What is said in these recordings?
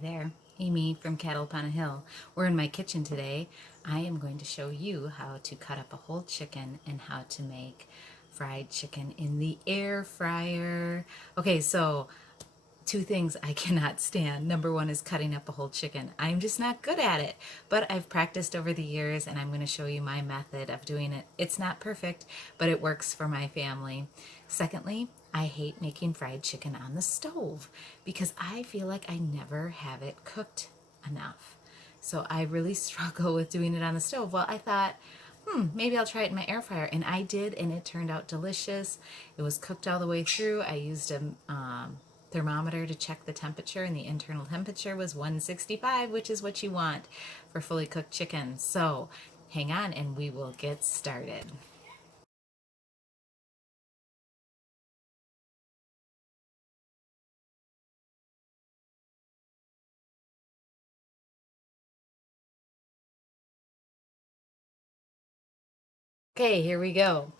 There, Amy from Cattle Upon a Hill. We're in my kitchen today. I am going to show you how to cut up a whole chicken and how to make fried chicken in the air fryer. Okay, so two things I cannot stand. Number one is cutting up a whole chicken. I'm just not good at it, but I've practiced over the years and I'm going to show you my method of doing it. It's not perfect, but it works for my family. Secondly, I hate making fried chicken on the stove because I feel like I never have it cooked enough. So I really struggle with doing it on the stove. Well, I thought, maybe I'll try it in my air fryer. And I did, and it turned out delicious. It was cooked all the way through. I used a thermometer to check the temperature, and the internal temperature was 165, which is what you want for fully cooked chicken. So hang on, and we will get started. Okay, here we go.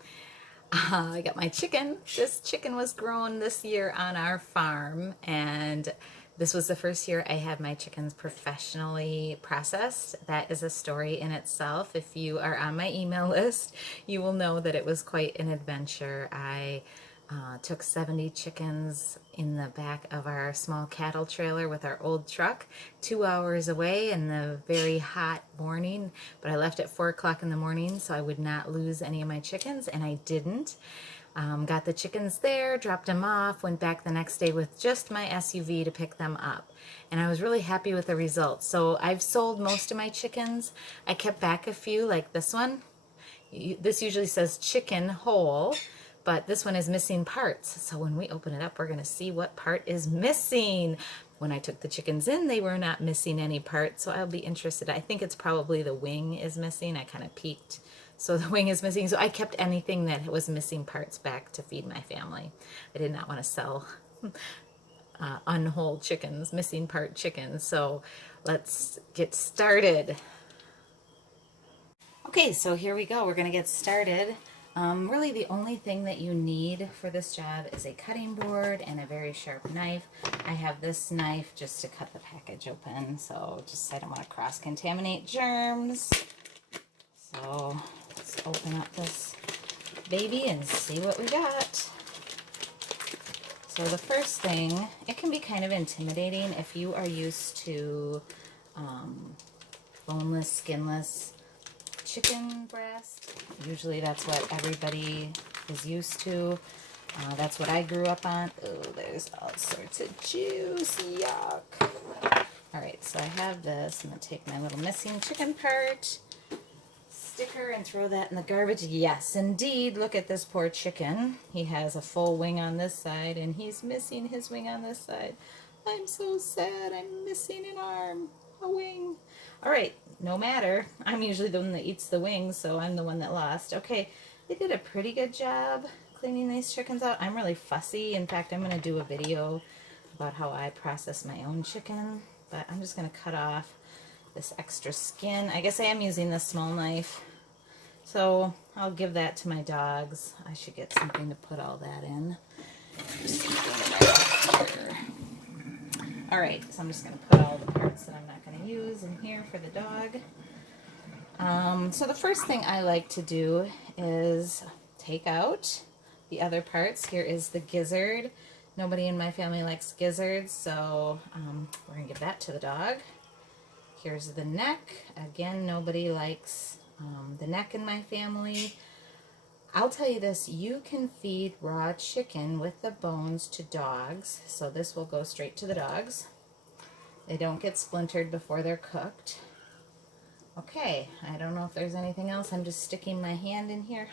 I got my chicken. This chicken was grown this year on our farm, and this was the first year I had my chickens professionally processed. That is a story in itself. If you are on my email list, you will know that it was quite an adventure. I took 70 chickens in the back of our small cattle trailer with our old truck, 2 hours away in the very hot morning. But I left at 4 o'clock in the morning so I would not lose any of my chickens, and I didn't. Got the chickens there, dropped them off, went back the next day with just my SUV to pick them up. And I was really happy with the results. So I've sold most of my chickens. I kept back a few, like this one. This usually says chicken whole, but this one is missing parts. So when we open it up, we're going to see what part is missing. When I took the chickens in, they were not missing any parts, so I'll be interested. I think it's probably the wing is missing. I kind of peeked. So the wing is missing. So I kept anything that was missing parts back to feed my family. I did not want to sell unwhole chickens, missing part chickens. So let's get started. Okay, so here we go. We're going to get started. Really the only thing that you need for this job is a cutting board and a very sharp knife. I have this knife just to cut the package open, so just I don't want to cross-contaminate germs. So let's open up this baby and see what we got. So the first thing, it can be kind of intimidating if you are used to boneless, skinless chicken breast. Usually that's what everybody is used to. That's what I grew up on. Oh, there's all sorts of juice. Yuck. Alright, so I have this. I'm going to take my little missing chicken part sticker and throw that in the garbage. Yes, indeed. Look at this poor chicken. He has a full wing on this side, and he's missing his wing on this side. I'm so sad. I'm missing an arm, a wing. All right, no matter. I'm usually the one that eats the wings, so I'm the one that lost. Okay, they did a pretty good job cleaning these chickens out. I'm really fussy. In fact, I'm going to do a video about how I process my own chicken, but I'm just going to cut off this extra skin. I guess I am using this small knife, so I'll give that to my dogs. I should get something to put all that in. Alright, so I'm just going to put all the parts that I'm not going to use in here for the dog. So the first thing I like to do is take out the other parts. Here is the gizzard. Nobody in my family likes gizzards, so we're going to give that to the dog. Here's the neck. Again, nobody likes the neck in my family. I'll tell you this, you can feed raw chicken with the bones to dogs, so this will go straight to the dogs. They don't get splintered before they're cooked. Okay, I don't know if there's anything else. I'm just sticking my hand in here.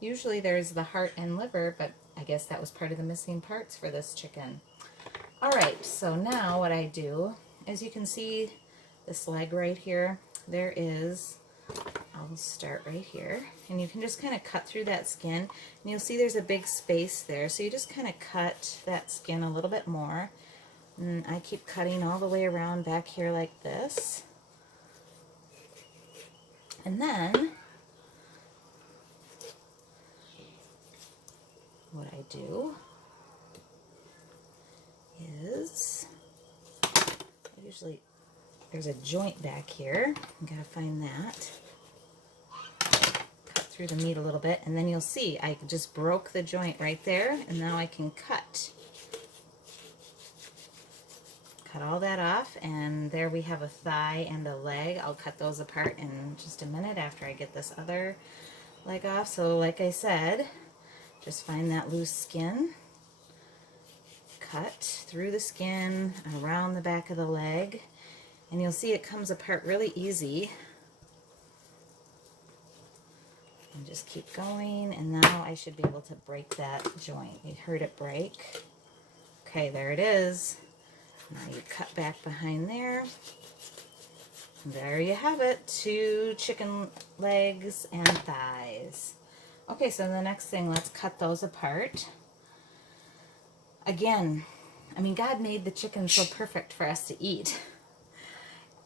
Usually there's the heart and liver, but I guess that was part of the missing parts for this chicken. Alright, so now what I do is you can see this leg right here. There is, I'll start right here, and you can just kind of cut through that skin, and you'll see there's a big space there, so you just kind of cut that skin a little bit more, and I keep cutting all the way around back here like this, and then what I do is usually, there's a joint back here. I gotta find that. Cut through the meat a little bit, and then you'll see I just broke the joint right there, and now I can cut all that off, and there we have a thigh and a leg. I'll cut those apart in just a minute after I get this other leg off. So like I said, just find that loose skin, cut through the skin around the back of the leg, and you'll see it comes apart really easy. And just keep going, and now I should be able to break that joint. You heard it break. Okay, there it is. Now you cut back behind there. And there you have it, 2 chicken legs and thighs. Okay, so the next thing, let's cut those apart. Again, I mean, God made the chicken so perfect for us to eat.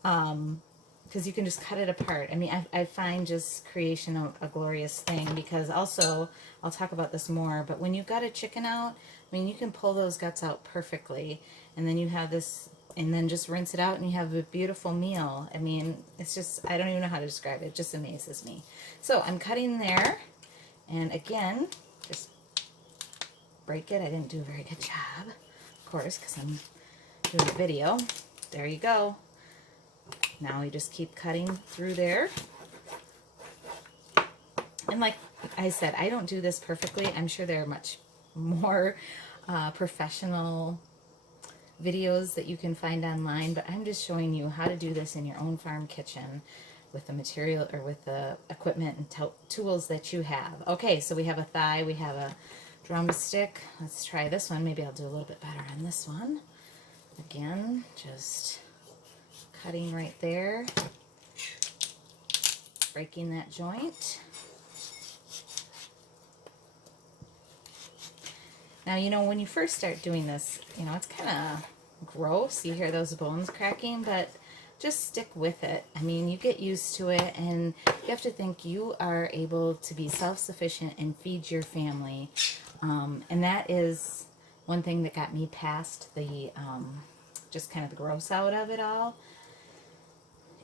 Because you can just cut it apart. I mean, I find just creation a glorious thing, because also, I'll talk about this more, but when you've got a chicken out, I mean, you can pull those guts out perfectly, and then you have this, and then just rinse it out, and you have a beautiful meal. I mean, it's just, I don't even know how to describe it. It just amazes me. So I'm cutting there, and again, just break it. I didn't do a very good job, of course, because I'm doing a video. There you go. Now we just keep cutting through there. And like I said, I don't do this perfectly. I'm sure there are much more professional videos that you can find online, but I'm just showing you how to do this in your own farm kitchen with the material or with the equipment and tools that you have. Okay, so we have a thigh, we have a drumstick. Let's try this one. Maybe I'll do a little bit better on this one. Again, just cutting right there, breaking that joint. Now, you know, when you first start doing this, you know, it's kind of gross. You hear those bones cracking, but just stick with it. I mean, you get used to it, and you have to think you are able to be self-sufficient and feed your family. And that is one thing that got me past the, just kind of the gross out of it all,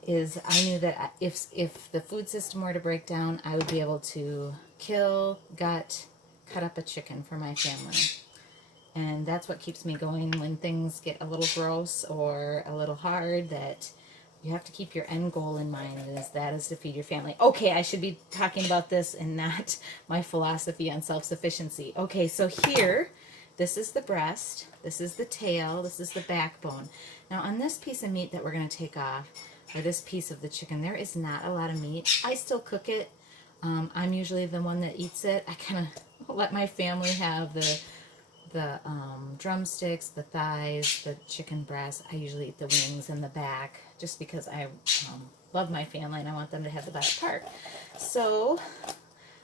is I knew that if the food system were to break down, I would be able to kill, gut, cut up a chicken for my family. And that's what keeps me going when things get a little gross or a little hard, that you have to keep your end goal in mind, and that is to feed your family. Okay, I should be talking about this and not my philosophy on self-sufficiency. Okay, so here, this is the breast, this is the tail, this is the backbone. Now on this piece of meat that we're going to take off, or this piece of the chicken, there is not a lot of meat. I still cook it. I'm usually the one that eats it. I kind of let my family have the drumsticks, the thighs, the chicken breast. I usually eat the wings and the back, just because I love my family and I want them to have the best part. So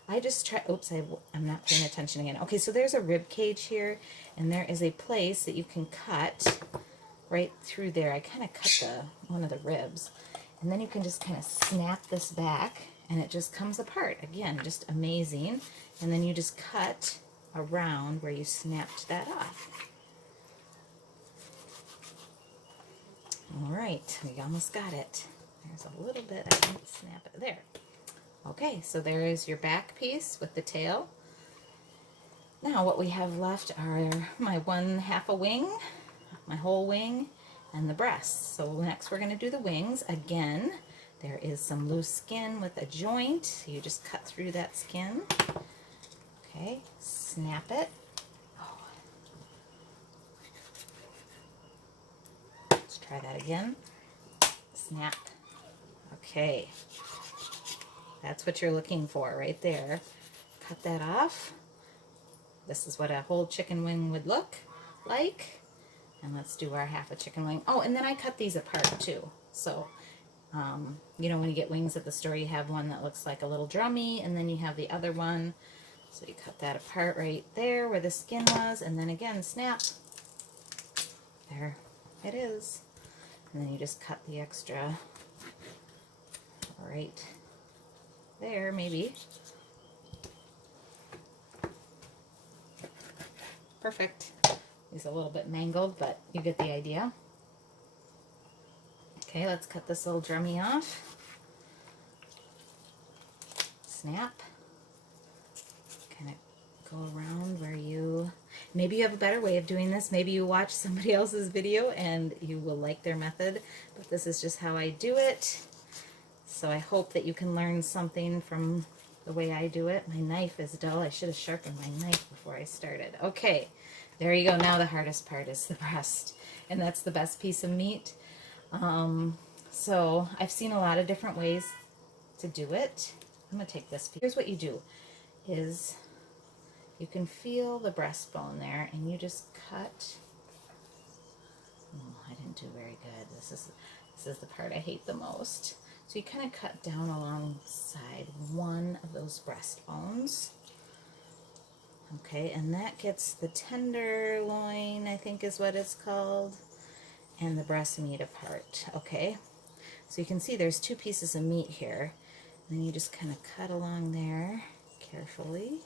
I just try, oops, I'm not paying attention again. Okay, so there's a rib cage here, and there is a place that you can cut right through there. I kind of cut one of the ribs, and then you can just kind of snap this back, and it just comes apart. Again, just amazing. And then you just cut around where you snapped that off. All right, we almost got it. There's a little bit, I didn't snap it there. Okay, so there is your back piece with the tail. Now what we have left are my 1/2 a wing, my whole wing, and the breasts. So next we're going to do the wings. Again, there is some loose skin with a joint, so you just cut through that skin. Okay, snap it. Oh. Let's try that again. Snap. Okay, that's what you're looking for right there. Cut that off. This is what a whole chicken wing would look like. And let's do our 1/2 a chicken wing. Oh, and then I cut these apart too. So, you know, when you get wings at the store, you have one that looks like a little drummy, and then you have the other one. So you cut that apart right there where the skin was, and then again, snap. There it is. And then you just cut the extra right there, maybe. Perfect. It's a little bit mangled, but you get the idea. Okay, let's cut this little drummy off. Snap. Kind of go around where you, maybe you have a better way of doing this. Maybe you watch somebody else's video and you will like their method, but this is just how I do it. So I hope that you can learn something from the way I do it. My knife is dull. I should have sharpened my knife before I started. Okay, there you go. Now the hardest part is the breast, and that's the best piece of meat. So I've seen a lot of different ways to do it. I'm going to take this. Here's what you do is you can feel the breastbone there, and you just cut. Oh, I didn't do very good. This is the part I hate the most. So you kind of cut down alongside one of those breastbones. Okay, and that gets the tenderloin, I think is what it's called, and the breast meat apart. Okay, so you can see there's two pieces of meat here. And then you just kind of cut along there carefully.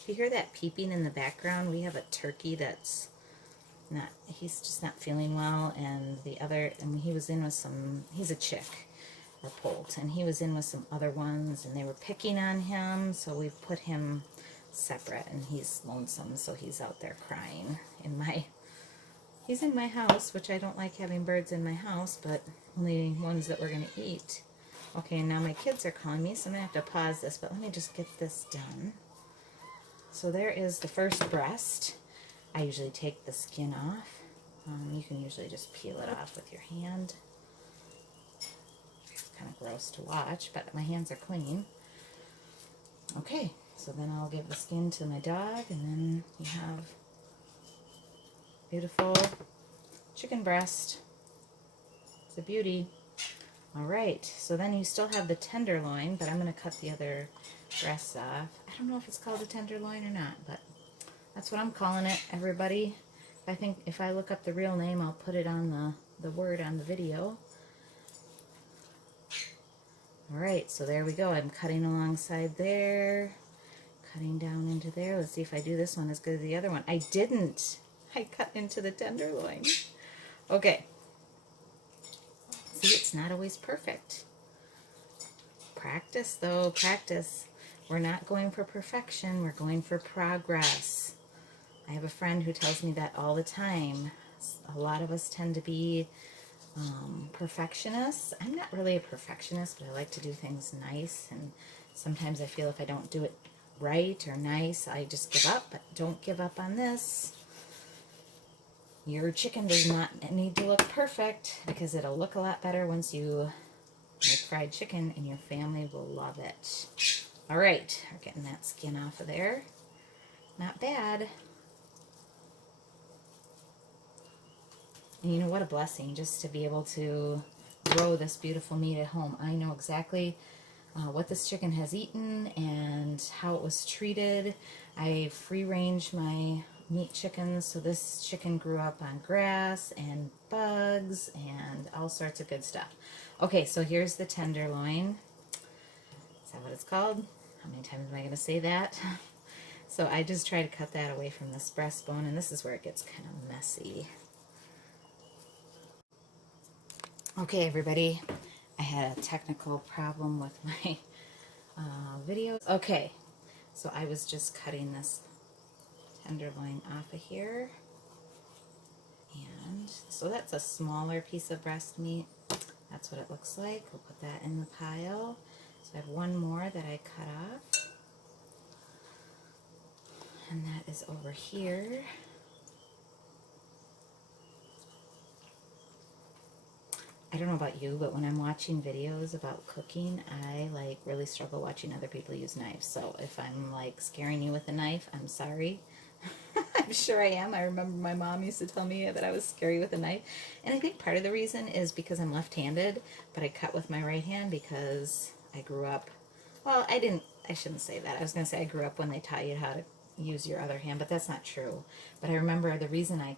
If you hear that peeping in the background, we have a turkey that's not, he's just not feeling well, and the other, and he was in with some, he's a chick or poult, and he was in with some other ones, and they were picking on him, so we've put him separate, and he's lonesome, so he's out there crying in my, he's in my house, which I don't like having birds in my house, but only ones that we're going to eat. Okay, now my kids are calling me, so I'm going to have to pause this, but let me just get this done. So there is the first breast. I usually take the skin off. You can usually just peel it off with your hand. It's kind of gross to watch, but my hands are clean. Okay, so then I'll give the skin to my dog, and then you have beautiful chicken breast. It's a beauty. All right, so then you still have the tenderloin, but I'm going to cut the other breasts off. I don't know if it's called a tenderloin or not, but that's what I'm calling it, everybody. I think if I look up the real name, I'll put it on the word on the video. All right, so there we go. I'm cutting alongside there, cutting down into there. Let's see if I do this one as good as the other one. I didn't. I cut into the tenderloin. Okay. See, it's not always perfect. Practice, though, practice. We're not going for perfection. We're going for progress. I have a friend who tells me that all the time. A lot of us tend to be perfectionists. I'm not really a perfectionist, but I like to do things nice, and sometimes I feel if I don't do it right or nice, I just give up, but don't give up on this. Your chicken does not need to look perfect, because it'll look a lot better once you make fried chicken, and your family will love it. All right, we're getting that skin off of there. Not bad. And you know, what a blessing just to be able to grow this beautiful meat at home. I know exactly what this chicken has eaten and how it was treated. I free range my meat chickens, so this chicken grew up on grass and bugs and all sorts of good stuff. Okay, so here's the tenderloin. Is that what it's called? How many times am I going to say that? So I just try to cut that away from this breastbone, and this is where it gets kind of messy. Okay, everybody, I had a technical problem with my videos. Okay, so I was just cutting this tenderloin off of here, and so that's a smaller piece of breast meat. That's what it looks like. We'll put that in the pile. So I have one more that I cut off, and that is over here. I don't know about you, but when I'm watching videos about cooking, I like really struggle watching other people use knives. So if I'm like scaring you with a knife, I'm sorry. I'm sure I am. I remember my mom used to tell me that I was scary with a knife. And I think part of the reason is because I'm left-handed, but I cut with my right hand because I grew up, well, I shouldn't say that. I was going to say I grew up when they taught you how to use your other hand, but that's not true. But I remember the reason I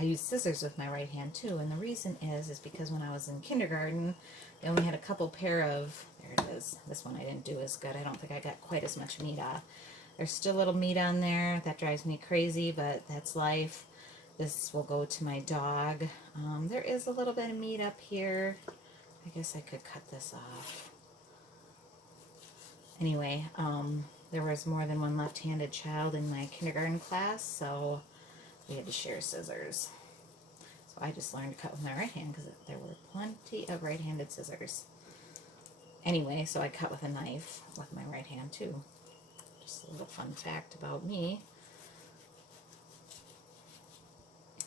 use scissors with my right hand too, and the reason is because when I was in kindergarten, they only had a couple pair of, there it is, this one I didn't do as good. I don't think I got quite as much meat off. There's still a little meat on there. That drives me crazy, but that's life. This will go to my dog. There is a little bit of meat up here. I guess I could cut this off. Anyway, there was more than one left-handed child in my kindergarten class, so we had to share scissors. So I just learned to cut with my right hand because there were plenty of right-handed scissors. Anyway, so I cut with a knife with my right hand too. Just a little fun fact about me.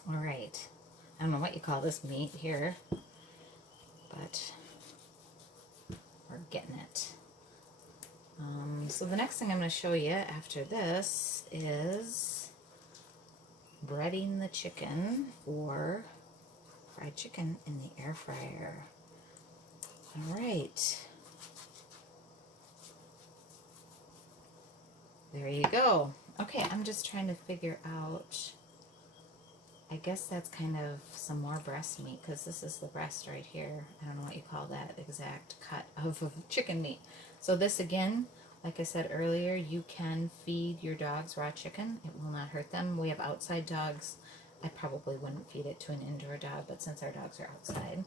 All right. I don't know what you call this meat here, but we're getting it. So the next thing I'm going to show you after this is breading the chicken for fried chicken in the air fryer. All right. There you go. Okay, I'm just trying to figure out, I guess that's kind of some more breast meat, because this is the breast right here. I don't know what you call that exact cut of chicken meat. So this again, like I said earlier, you can feed your dogs raw chicken. It will not hurt them. We have outside dogs. I probably wouldn't feed it to an indoor dog, but since our dogs are outside,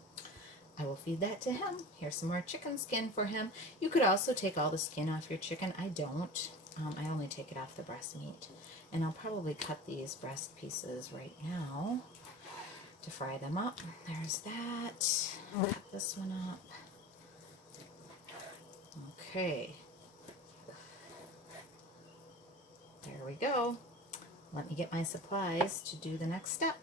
I will feed that to him. Here's some more chicken skin for him. You could also take all the skin off your chicken. I don't. I only take it off the breast meat. And I'll probably cut these breast pieces right now to fry them up. There's that. I'll cut this one up. Okay. There we go. Let me get my supplies to do the next step.